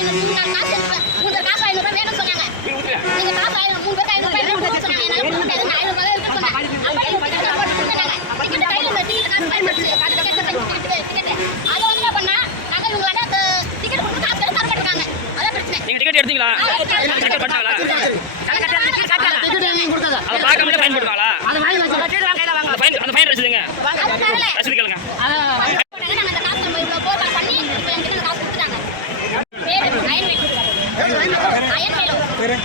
500 காசு 3 பேர் காசு 500 வேணும்னு சொன்னாங்க. நீங்க காசு 3 பேருக்கு 500 வேணும்னு சொன்னாங்க. நான் கொடுக்க முடியாது, 500 ரூபாய் இருக்கு சொன்னேன். அப்ப நீங்க டிக்கெட் போட்டு கொடுத்தாங்க. டிக்கெட் கையில இந்த டிக்கெட் காசு பயன்படுத்து. டிக்கெட் அது வந்து என்ன பண்ணா நாங்க இவங்களால டிக்கெட் கொடுத்து காசு தர மாட்டாங்க. அதான் பிரச்சனை. நீங்க டிக்கெட் எடுத்தீங்களா? டிக்கெட் பண்ணாங்களா? டிக்கெட் நீங்க கொடுத்ததா? அத பார்க்காமலே ஃபைன் போடுவாங்களா? அது வாங்கி வச்சு கட்டிட்டு வாங்க கையில வாங்க. அந்த ஃபைன் ரசீதுங்க. அது தரல. ரசீது கேளுங்க. நாங்க அந்த காசு நம்ம இவ்வளவு போட்டா பண்ணி இப்போ என்கிட்ட காசு கொடுத்தாங்க. பேர் அயன் மேலோ. பேரு